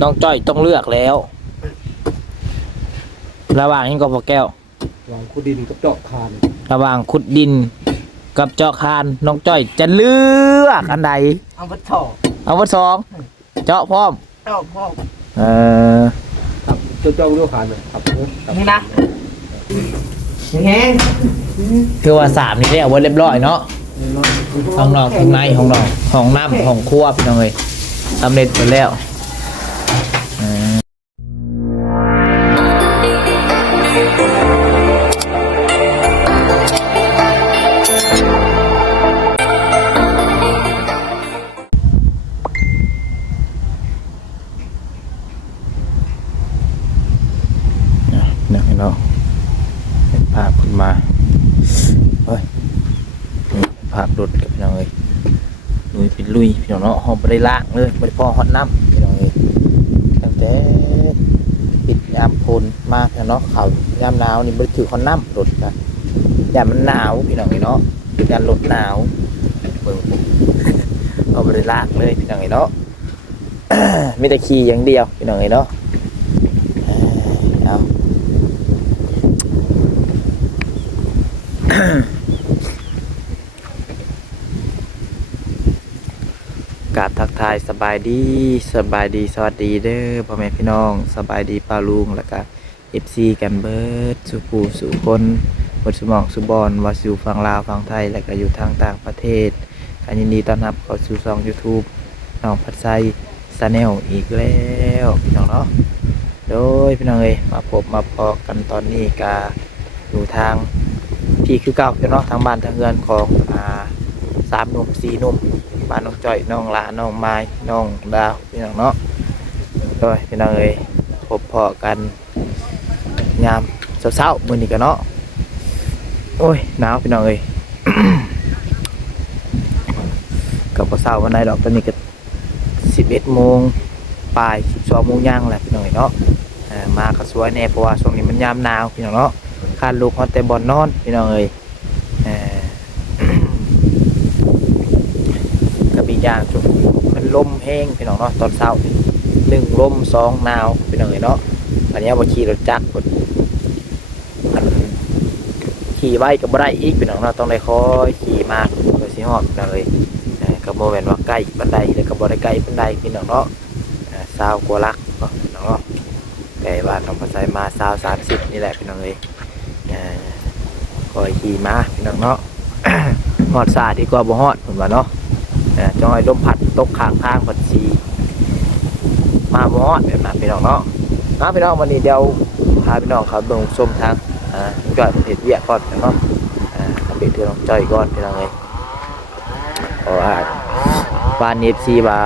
น้องจ้อยต้องเลือกแล้ว ระหว่างนี้ก็พอแก้วหวังคูดินกับเจาะคานระหว่างขุดดิน กับเจาะคานน้องจ้อยจะเลือกอันใด เอาวัดท่อเอาวัดสองเจาะพร้อมเอาพ่อเออครับเจ้าเจ้าเรื่องคานนะครับครับนี่นะแห้งคือว่าสามนี่ได้เอาไว้เรียบร้อยเนาะห้องนอกข้างในห้องนอกห้องน้ำห้องครัวพี่น้องเลยสำเร็จไปแล้ว เนาะหองไม่ได้ล่างเลยไม่พอฮอตน้ำพี่น้องเองตั้งแต่ปิดยามพลมากเนาะเขายามหนาวนี่ไม่ถือฮอตน้ำรถกันยามมันหนาวพี่น้องเนาะเป็นการลดหนาวเบิ่งเอาไม่ได้ล่างเลยพี่น้องเนาะมีแต่ขี่อย่างเดียวพี่น้องเนาะเอ้ยเอา กราบทักทายสบายดีสบายดีสวัสดีเด้อพ่อแม่พี่น้องสบายดีป้าลุงแล้วก็เอฟซีกันเบิร์ดสุภูสุคนบดสมองสุบอลวาสิวฟังลาวฟังไทย แล้วก็อยู่ทางต่างประเทศการยินดีต้อนรับเข้าสู่ช่อง YouTube น้องพัดไซซาแนลอีกแล้วพี่น้องเนาะโดยพี่น้องเอ้ยมาพบมาพอกันตอนนี้กาอยู่ทางพี่คือเก่าพี่น้องทางบ้านทางเรือนของอ่าสามหนุ่มสี่หนุ่ม บ้านน้องจ้อยน้องหลาน้องไม้น้องดาวพี่น้องเนาะโดยพี่น้องเอ้ยพบพอกันยามเช้าๆมื้อนี้กันเนาะโอ้ยหนาวพี่น้องเอ้ยกับเช้าวันไหนดอกตอนนี้ก็สิบเอ็ดโมงปลายสิบสองโมงย่างแหละพี่น้องเอ้ยเนาะมาก็สวยแน่เพราะว่าช่วงนี้มันยามหนาวพี่น้องเนาะคานลูกฮอดแต่บอนนอนพี่น้องเอ้ยเอ่อ กับ อย่างจุดมันลมแห้งพี่น้องเนาะตอนเช้าหนึ่งลมสองหนาวพี่น้องเอ้ยเนาะอันนี้ว่าขี่รถจักรขี่ไว้กับบ่ได้อีกพี่น้องเนาะต้องได้คอยขี่มากโดยสิฮอดพี่น้องเอ้ยก็บ่แม่นว่าใกล้ปานใดแล้วก็บ่ได้ไกลปานใดพี่น้องเนาะเอ่อสาวกว่าลักเนาะพี่น้องเนาะแต่ว่าน้องภาษามาสาว30นี่แหละพี่น้องเอ้ยคอยขี่มาพี่น้องเนาะฮอดซาดีกว่าบ่ฮอดเพิ่นว่าเนาะ จอยลมพัดตกข้างทางพัดชีมาบอดแบบนั้นพี่น้องเนาะนะพี่น้องวันนี้เดี๋ยวพาพี่น้องเขาเบิ่งชมทางจอยประเทศเวียดก่อนเนาะอ่าทำเป็นเทือน้องจอยก่อนพี่น้องเลยเพราะว่าบ้านเอฟซีว่า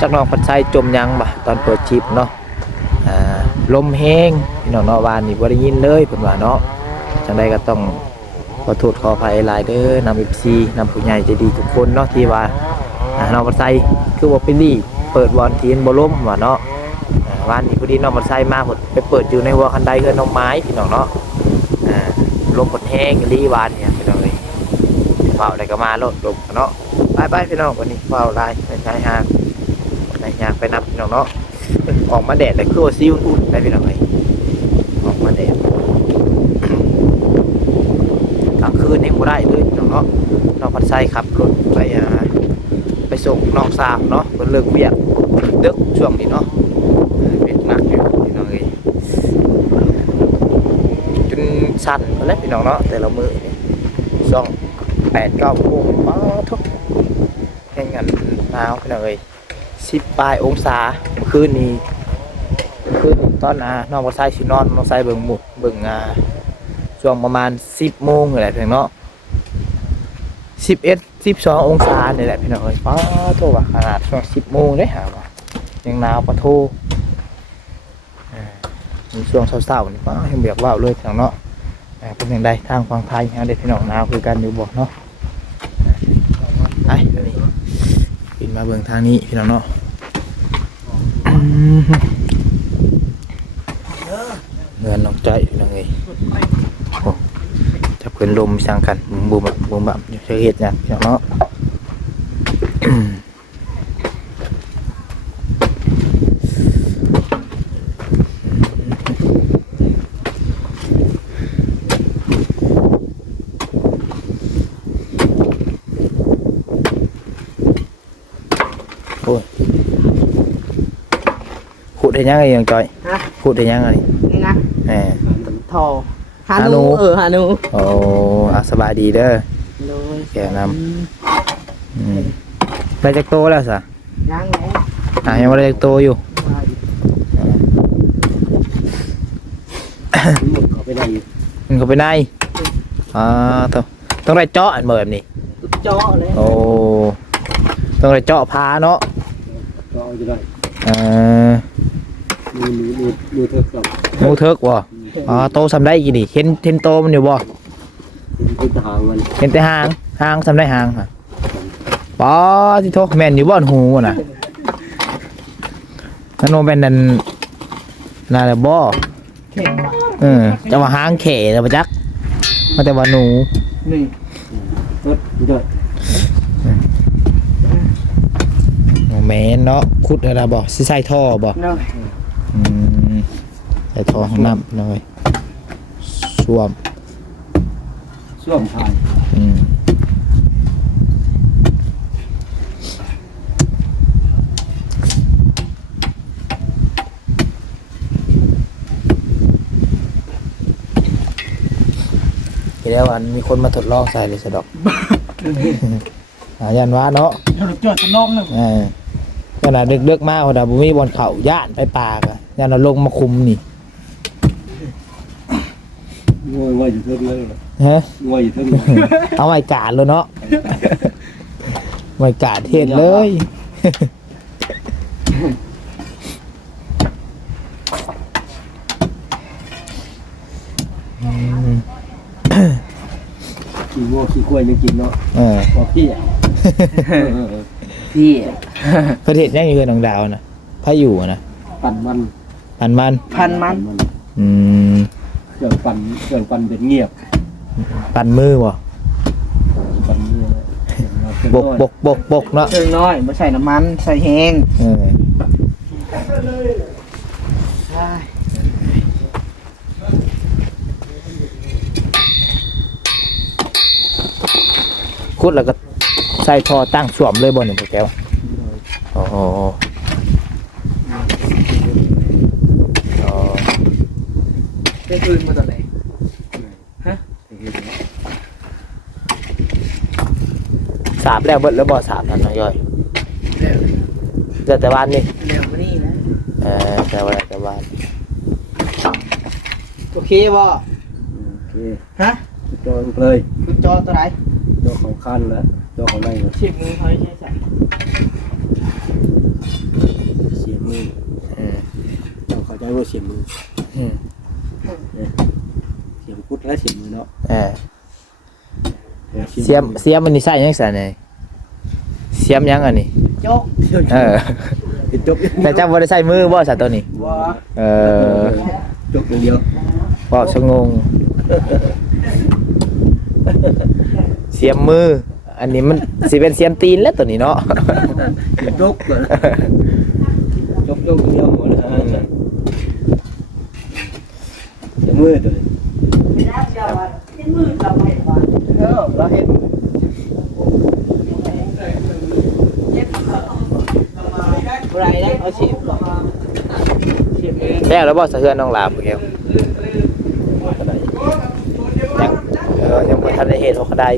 จักน้องพัดไส้จมยังบ่ตอนเปิดชิปเนาะลมแห้งพี่น้องเนาะบ้านนี้บ่ได้ยินเลยเพิ่นว่าเนาะจังใดก็ต้องขอโทษขออภัยหลายเด้อนำเอฟซีนำผู้ใหญ่ใจดีทุกคนเนาะที่ว่า อ่าน้องบันไซคือว่าเป็นลี่เปิดบอลทีนบอลล้มว่าเนาะอ่าวันนี้พอดีน้องบันไซมาหมดไปเปิดอยู่ในหัวคันไดเฮือนน้องไม้พี่น้องเนาะอ่าลมหมดแห้งรีวานเนี่ยพี่น้องเลยเฝ้าอะไรก็มาโลดลมเนาะไปไปพี่น้องวันนี้เฝ้าลายไปชายหาดไปยางไปนับพี่น้องเนาะออกมาแดดเลยคือว่าซิอุ่นๆได้พี่น้องเลยออกมาแดดกลางคืนเองบ่ได้เลยพี่น้องเนาะน้องพันไซขับรถไปอ่าไป ส่งน้องสาวเนาะเพิ่นเลิกเวียกดึกช่วงนี้เนาะเออเป็นหนักอยู่พี่น้องเอ้ยจนสั่นไปแล้วพี่น้องเนาะแต่ละมือนี่ช่องแปดเก้าโมงป้าทุกแห่งกันหนาวพี่น้องเอ้ยสิบปลายองศาเมื่อคืนนี้เมื่อคืนนี้ตอนอ่าน้องบัไซสินอนน้องไซเบิ่งหมุดเบิ่งอ่าช่วงประมาณสิบโมงนี่แหละเพียงเนาะสิบเอ็ด สิบสององศาเนี่ยแหละพี่น้องเอ้ยป้าโทว่าขนาดช่วงสิบโมงได้หาว่ายังหนาวปะโทช่วงเช้าๆนี่ป้ายังเบียกว่าวเลยพี่น้องเนาะอ่าเป็นยังไงทางฝั่งไทยยังได้พี่น้องหนาวคือกันอยู่บ่เนาะอ่าไปเดี๋ยวนี้ปินมาเบิ่งทางนี้พี่น้องเนาะเงินน้องจ้อยพี่น้องเอ้ย เป็นลมสั่งกันบูมแบบบูมแบบเสียเหตุนะพี่น้องเนาะขุดได้ยังไงยังจอยขุดได้ยังไงนี่นะแหมทอ ฮาฮานูนูเออฮานูโอ้อาสบายดีเด้อโดยแกนำอืมได้จักโตแล้วสะยังไงอะยังไม่ได้จักโตอยู่หมดเขาไปได้อยู่มันเข้าไปในอ่าต้องต้องได้เจาะอันแบบนี้เจาะเลยโอ้ต้องได้เจาะพาเนาะก็เอาจะได้เอ่อมือมือมือมือเธอกลับหมูเทิกบ่ อ๋อโตสำได้กี่ดิเห็นเห็นโตมันอยู่บ่เป็นพื้นทางมันเห็นแต่หางหางสำได้หางค่ะป๋อที่โทแม่นอยู่บ่อนหูน่ะนั่นโนเป็นนั่นน่าจะบ่เข็มเออจะว่าหางแข่แต่บ่จักมาแต่ว่าหนูนี่รถไม่ได้โอ้แม่นเนาะขุดอะไรบ่สิใส่ท่อบ่เนาะอืม ใส่ท่อของน้ำหน่อยส้วมส้วมชายอืมทีแล้ววันมีคนมาทดลองใส่เลยสะดอก อายันว่าเนาะเราจอดจะน้องหนึ่งเออขนาดดึกๆมากพอดาบุมีบอลเข่าย่านไปปากอะย่านเราลงมาคุมนี่ ง วยงวยอยู่เทิงเลยฮะงวยอยู่เทิงเอาไว้กาดเลยเนาะไว้กาดเทศเลยอืมขี่งัวขี่กล้วยยังกินเนาะเออพอพี่อะพี่ประเทศยังอยู่กับน้องดาวนะพาอยู่อะนะปั่นมัน ปันมัน พันมัน อืม เครื่องปั่นเครื่องปั่นเป็นเงียบปันมือบ่ปั่นเงียบบกบกบกบกเนาะเชิงน้อยไม่ใส่น้ำมันใส่แห้งเออคุดแล้วก็ใส่ทอตั้งสวมเลยบนหนึ่งพวกแก้วโอ้โหอ๋ เป็นคืนมาตอนไหนสามแล้วเบิดแล้วบ่สามทันน้อยย่อยเร็วเดี๋ยวแต่วันนี่เร็วมานี่นะเออแต่วันแต่วันโอเคบ่โอเคฮะจองเลยคุณจอตัวไหนจอของคันแล้วจอของในเลยชิมมือเขาใช่ใส่เสียมืออืมเจ้าเข้าใจว่าเสียมือ อืมเสียมพุทธและเสียมือเนาะเออเสียมเสียมมันนี่ใส่ยังไงนี่เสียมยังอันนี้โจกเออเป็นจบแต่เจ้าบ่ได้ใส่มือบ่สัตว์ตัวนี้บ่เออจบอย่างเดียวบ่ชะงงเสียมมือ อันนี้มันสิเป็นเสียมตีนแล้วตัวนี้เนาะจบก่อนจบจบอย่างเดียวหมด เลยจะมือตัวนี้เออเราเห็นอะไรได้เอาฉีดบ่ฉีดมือแล้วแล้วบ่สะเทือนน้องลาบพวกแก้วยังเออยังบ่ทันได้เห็นว่าเขาได้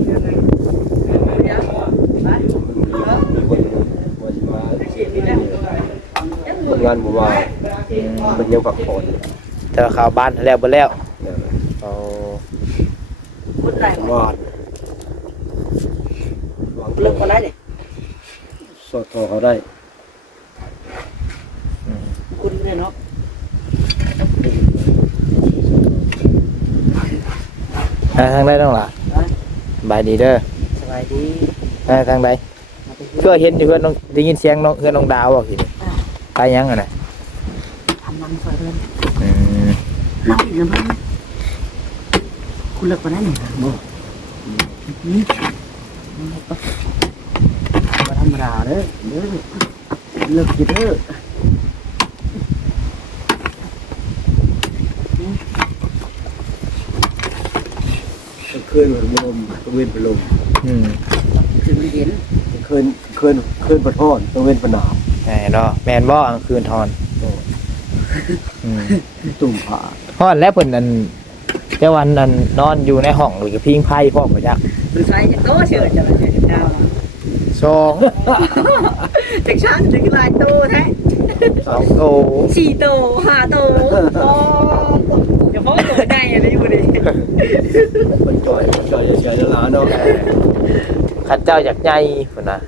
คนงานบอกว่าเป็นยังฝักผ่อนแต่ข่าวบ้านแล้วบ่แล้วเอาคุณ ได้วาดเลิกมาได้ดิสอดทอเขาได้คุณเนี่ยเนาะอ่าทางใดน้องล่ะบายดีเด้อสบายดีอ่าทางใดเพื่อเห็นอยู่เพื่อนน้องได้ยินเสียงน้องเพื่อนน้องดาวบอกสิไปยังอะนะทำมันไฟเดินอืมน้ำน้ำมัน คุณเลิกมาได้เนี่ยบ่นี่มาธรรมดาเด้อเด้อเลิกอยู่เด้อคืนมันลมตะเวนเป็นลมอืมถึงเห็นคืนคืนคืนประทอนตะเวนเป็นหนาวแหมเนาะแมนบ่กลางคืนทอนอืมตุ่มผาฮอดแล้วเพิ่นอัน เจ้าวันอันนอนอยู่ในห้องหรือพิงไพ่พ่อบ่จักเป็นไซส์จากโตเฉยจะมาเฉยดาวสองจากชั้นจากลายโตแท้สองโตสี่โตห้าโตโตอย่าพ่อตัวใหญ่อะไรอยู่ดิมันจ่อยมันจ่อยเฉยๆนั่นล่ะเนาะขันเจ้าอยากใหญ่พุ่นน่ะ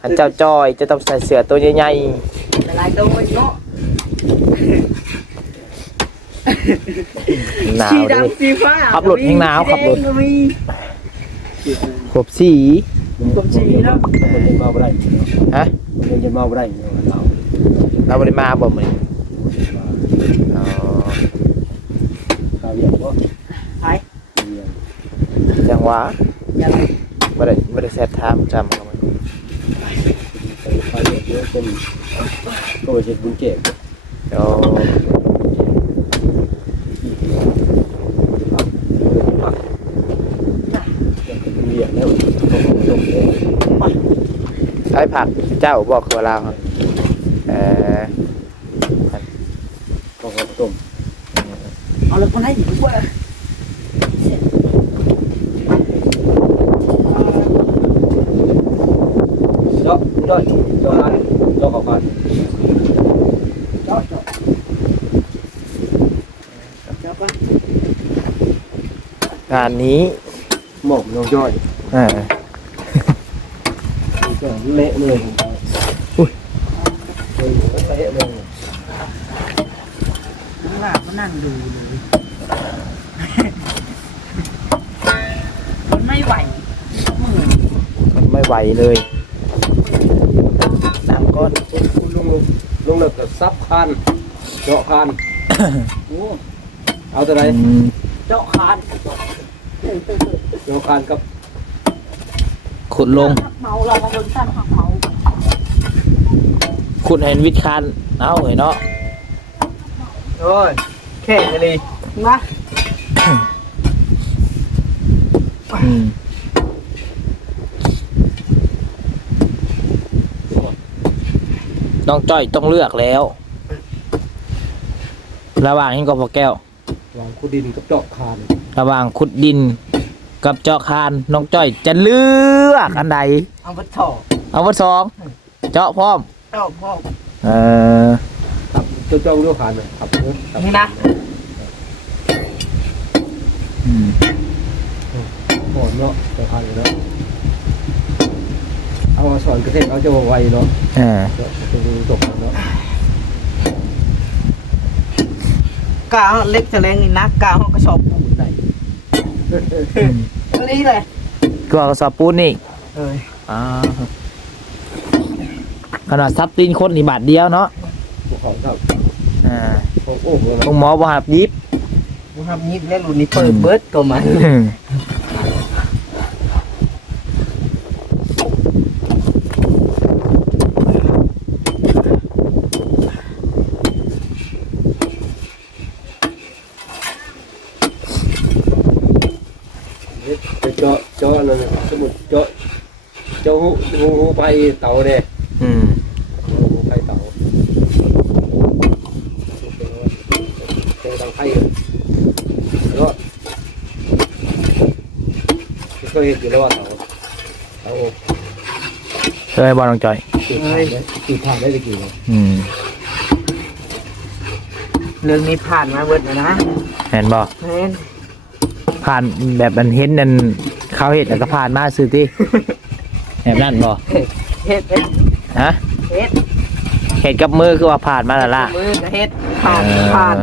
ขันเจ้าจอยจะต้องใส่เสื้อตัวใหญ่แต่ลายโตมันเนาะๆ หนาวสีดิ ดำสีฟ้าขับรถแห้งหนาวขับรถ ก็มีครบสีผมสีแล้วมันยังมาบ่ได้ฮะมันยังมาบ่ได้เนาะเราเราบ่ได้มาบ่มื้อนี้อ๋อข้าวเวียนบ่ไปเวียนจังหวะอย่าบ่ได้บ่ได้แซดถามจำกันไว้ข้าวเวียนเยอะเป็นตัวเจ็ดบุญเจ็บเดี๋ยว เวียนแล้วตกเลย ใช้ผักเจ้าบอกคือลาวครับเอ่อก็ก็ต้มเอาเลยคนให้ดีกว่าเจาะเจาะเจาะอันเจาะเข้ากันเจาะเจาะเจาะปะงานนี้หมอกน้องย่อยเอ่อก็เละเลยอุ้ยเละเลยข้า งหลังมานั่งดูเลยมันไม่ไหวมือมันไม่ไหวเลยน้ำก้อนลุงลุงลุงเลิกกับซับคันเจาะคันโอ้เอาตัวไหนอืมเจาะคานเจาะคันกับ ขุดลง เมาเรามาบนสั้นหักเมาขุดเห็นวิทย์คันเอาเหยเนาะโอ้ยแข่งกันเลยมาอืมน้องจ้อยต้องเลือกแล้ว ระหว่างนี้ก็พอแก้ว วางคูดินกับเจาะคานระหว่างขุดดิน กับเจาะคานน้องจ้อยจะเลือกอันใดเอาไปถอดเอาวัดสองเจาะพร้อมเจาะพ่อเออขับเจ้าเจ้าด้วยคานเลยขับเนื้อขับนี่นะอืมหอนเนาะเจาะคานเลยเนาะเอามาสอนกระเทศเอาเจ้าไวเนาะอ่าเจาะจะดูจบเนาะกาเล็กจะแรงนี่นะกาห้องกระสอบปูนได้ อืมนี่เลยก็เอากระสอบปูนอีกเอ้ยอ่าขนาดซับตีนคนนี่บาทเดียวเนาะบุกของครับอ่าของโอ้โหตรงหมอบ่หับยิบกูทำยิบแล้วรุ่นนี้เปิดเบิร์ดก็มา เจาะเจาะนั่นสมุดเจาะ เจ้าหูหูไปเต่าเนี่ยอืมหูไปเต่าเจอทางไทยแล้วก็เห็นอยู่แล้วว่าเต่าเต่าเคยบอลน้องจอยตีผ่านได้ตีผ่านได้ตะกี้เนาะอืมเรื่องนี้ผ่านมาเบิร์ดแล้วนะเห็นบ่เห็นผ่านแบบมันเห็นนั่นเขาเห็นแล้วก็ผ่านมาซื้อที่ แบบนั้นบ่เฮ็ดเฮ็ดฮะเฮ็ดเห็นกับมือคือว่าผ่านมาแล้วล่ะมือก็เฮ็ดผ่านผ่าน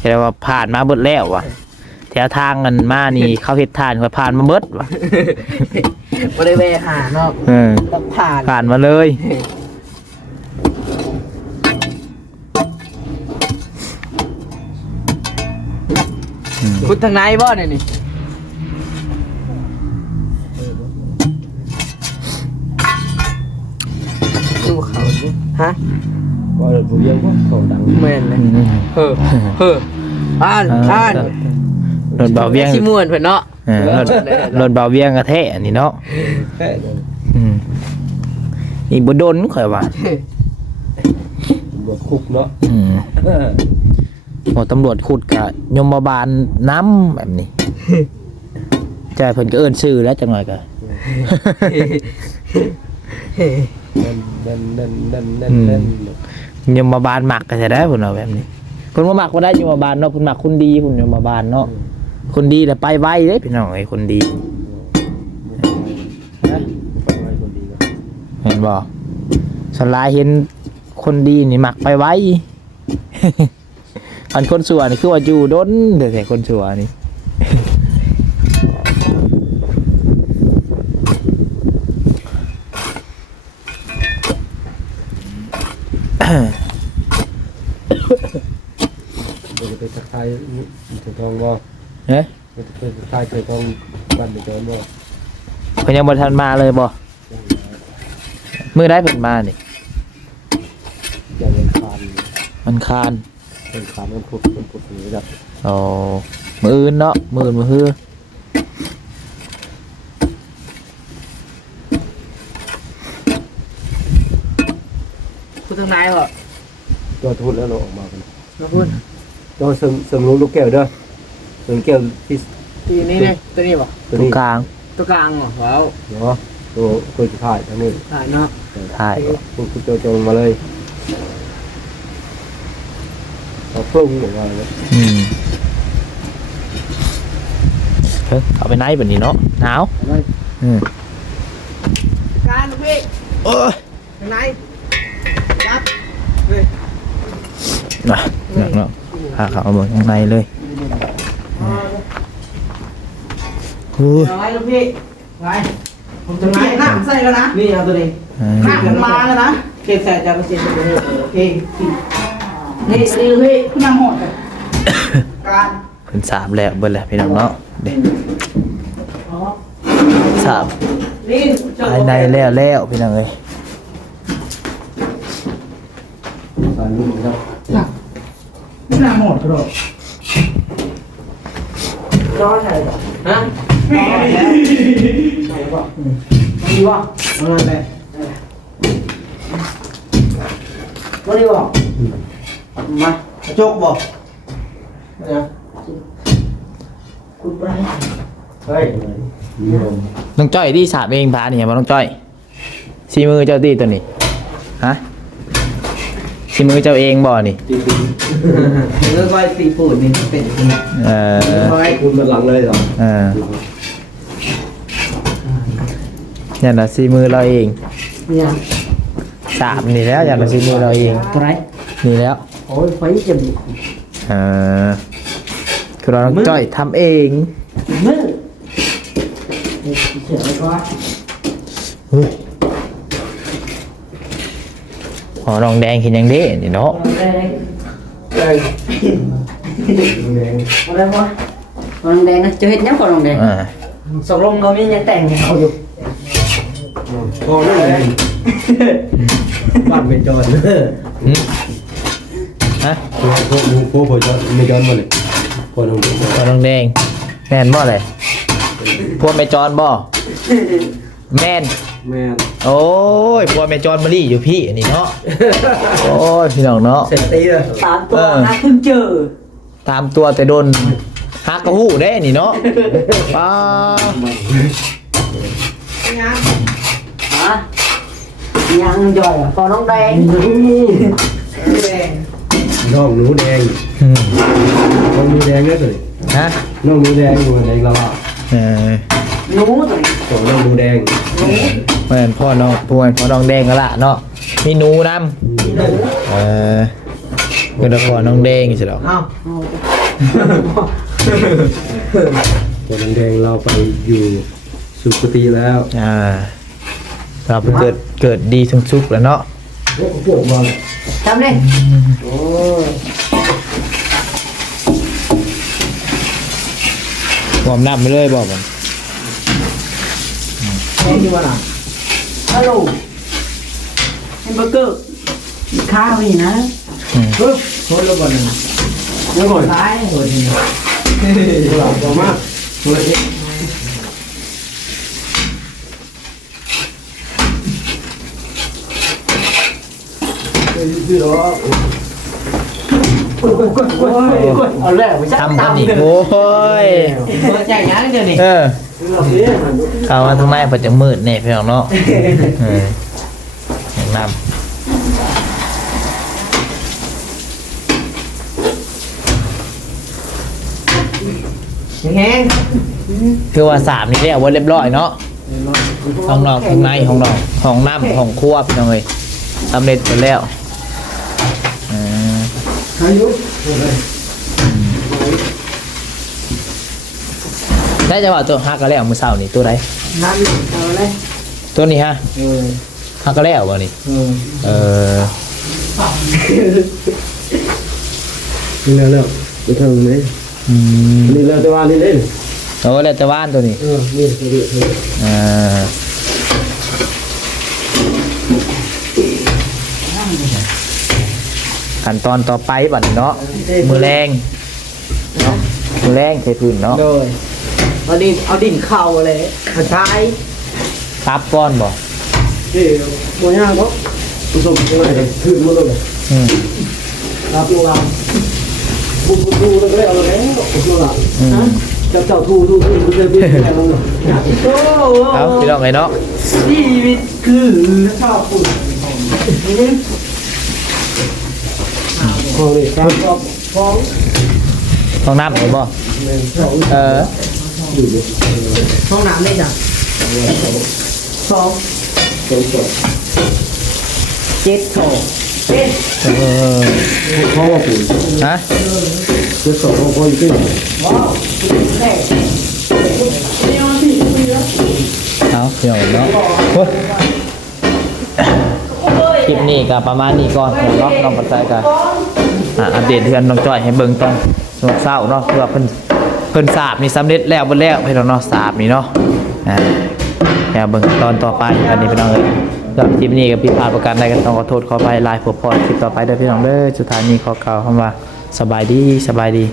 เห็นว่าผ่านมาเบิดแล้วว่ะแถวทางกันมานี่เขาเห็ดทานก็ผ่านมาเบิดว่ะบ่ได้แวะหาเนาะเออต้องผ่านผ่านมาเลยคุณทางไหนบ่เนี่ยนี่ ฮะก็เลยผู้เลี้ยงก็เขาดังแม่นเลยเฮ้อเฮ้ออ่านอ่านโดนเบาเวียงสิม่วนเพิ่นเนาะเออโดนโดนเบาเวียงกระแทกอันนี้เนาะแค่นั้นอืมนี่บ่โดนข่อยว่าบบวคุกเนาะอืมโอ้ตำรวจขุดกะยมบาลน้ำแบบนี้ใจเพิ่นก็เอิ้นชื่อแล้วจังหน่อยก็ นั่นนั่นนั่นนั่นนั่นนั่นยมบาลหมักก็จะได้เพิ่นเอาแบบนี้เพิ่นบ่มักบ่ได้ยมบาลเนาะเพิ่นมักคนดีเพิ่นยมบาลเนาะคนดีแต่ะไปไวเด้พี่น้องไอ้คนดีนะไปไว้คนดีก่อนเห็นบ่สลายเห็นคนดีนี่มักไปไวอันคนสัวนี่คือว่าอยู่ดนแต่แต่คนสัวนี่ เดี๋ยว จะไปทักทายเจ้าทองบ่เอ๊ะเดี๋ยวจะไปทักทายเจ้าทองบ้านเจ้าบ่เพิ่นยังบ่ทันมาเลยบ่มื้อได้เพิ่นมานี่อย่างเงินคานมันคานเงินคานมันพุดมันพุดอย่างนี้ครับอ๋อมื้ออื่นเนาะมื้ออื่นมื้อ ฮือคุณทางไหนเหรอตัวทุดแล้วเราออกมากันมาพูดตัวเสริมเสริมลูกแก้วเด้อเสริมแก้วที่ตีนี้เนี่ยตัวนี้บ่ตัวตรงนี้กลางตัวกลางเหรอว้าวเนาะตัวตัวสุดท้ายทั้งนี้ถ่ายเนาะถ่ายคุณคุณโจจงมาเลยเอาปรุงออกมาเลยอืมเฮ้ยเอาไปไหนบัดนี้เนาะหนาวอืม การลูกพี่โอ้ยทางไหนครับเฮ้ย น่ะเนาะเนาะพาเขาเอาเบิ่งข้างในเลยโอ้ยเอาไว้ลูกพี่ไว้ผมจะไหนน้ำใส่แล้วนะนี่เอาตัวนี้อ่าน้ำมันมาแล้วนะเก็บใส่จากเปอร์เซ็นต์ตัวนี้โอเคนี่นี่ลูกพี่ขึ้นมาหมดเลยการเพิ่นสามแล้วเบิ่นแล้วพี่น้องเนาะเด็กอ๋อสามนี่ภายในแล้วแล้วพี่น้องเอ้ย สารลูกครับนี่น้ำหมดเลยรอใส่ฮะรอแล้วใส่ป่ะมันดีป่ะมันอะไรมันดีป่ะมาโจกบ่เนี่ยคุณไปเฮ้ยนิยมน้องจ้อยที่สามเองพานี่บ่น้องจ้อยสีมือเจ้าตีตัวนี้ฮะ สีมือเจ้าเองบ่นี่จริงเรื่องไว้ซีฟูดนี่เป็นเออไว้คุณมาหลังเลยเหรอเอ่ออย่างละสีมือเราเองเนี่ยสามนี่แล้วอย่างละสีมือเราเองไรนี่แล้วโอ้ยไฟจะมีเอ่อคือเราน้องจ้อยทำเองมือเสียแล้วก็ อ๋อน้องแดงเห็นยังเด้นี่เนาะแดงแดงแดงอะไรวะรองแดงนะจะเห็นยังก่อนรองแดงอ่าสกลงเรามียังแต่งเขาอยู่พอแล้วเลยบ้านไม่จอดหึฮะพวกพวกพวกพวกจอดไม่จอดมาเลยพอลงดูพอน้องแดงแม่นบ่เลยพวกแม่จอนบ่แม่น แม่โอ้ยพวกแม่จอนมาลี่อยู่พี่อันนี้เนาะ โอ้ยพี่น้องเนาะ เสร็จตีเลยสามตัวนะเพิ่งเจอตามตัวแต่โดนฮักกระหู้ได้นี่เนาะป้ายังฮะยังย่อยพอน้องแดงแดงน้องหนูแดงอืมน้องหนูแดงเนี่ยเลยฮะน้องหนูแดงหนูแดงเราอะเออหนูตัวนี้ส่งน้องหนูแดงแม่นพ่อน้องพ่อพ่อน้องแดงก็ละเนาะมีหนูนำเออคือละพ่อน้องแดงใช่หรอเอ้าตัวแดงเราไปอยู่สุคติแล้วอ่าเราเพิ่งเกิดเกิดดีทุกสุขแล้วเนาะพวกพวกมาทำเลยโอ้ยหอมน้ำไปเลยบอ กมันนี่วะล่ะฮัลโหลแฮมเบอร์เกอร์ข้าวนี่นะเฮ้ยคนละบอลนึงแล้วก่อนซ้ายคนนึงหลับต่มาเคือหรอเอาแล้วทำกันอีกโอ้ย เปิดใจยังเดี๋ยวนี้ เออ เราเนี่ยมันเข้ามาทางในเพิ่นจะมืดแน่พี่น้องเนาะเอออย่างน้แห้งำคือว่าสามนี่ได้เอาไว้เรียบร้อยเนาะห้องนอกข้างในห้องนอกห้องน้ำห้องครัวพี่น้องเอ้ยสำเร็จหมดแล้วอืมอายุ ได้จะว่าตัวฮักก็แล้วมือเช้านี่ตัวใดน้ำเอาเลยตัวนี้ฮะเออฮักก็แล้วบ่นี่เออเออนี่แล้วแล้วไปทางไหนอืมนี่แล้วแต่ว่านี่เล่นโอ้แล้วแต่ว่านตัวนี้เออนี่ตัวนี้เออขั้นตอนต่อไปบัดนี้เนาะมือแรงเนาะมือแรงใส่พื้นเนาะโดย เอาดินเอาดินเข่าเลยกระชายตับก้อนบ่เฮ้ยบ่ยากเนาะผสมกันเลยคือมันเลยอืมรับลงเราบุบดูเลยเอาแล้วบุบลงเราอืมเจ้าเจ้าทูทูทูทูเจ้าพี่แม่ลงเลยโอ้เอาพี่น้องไงเนาะชีวิตคือชอบฝุ่นของนี่ครับฟ้องต้องน้ำเห็นบ่เออ ห้องน้ำได้จ้ะสองเจ็ดสองเจ็ดเออเขาว่าปุ๋ยฮะจะสองคนที่ว้าวแค่ไม่เอาสิคุยแล้วเอาพี่น้องเนาะโอ้ยคลิปนี้ก็ประมาณนี้ก่อนเนาะน้องปัจจัยก็อะอัปเดตเทือนน้องจ้อยให้เบิ่งตอนช่วงเช้าเนาะเพื่อเพิ่น เพิ่นสาบนี่สำเร็จแล้วเบิ่แล้วพี่น้องเนาะสาบนี่เนาะอ่าแล้วเบิ่งตอนต่อไปอันนี้พี่น้องเอ้ยสำหรับคลิปนี้ก็พี่พาดประกันได้ก็ต้องขอโทษขออภัยหลายพวกพอคลิปต่อไปเด้อพี่น้องเด้อสุดท้ายนี้ขอกล่าวคำว่าสบายดีสบายดี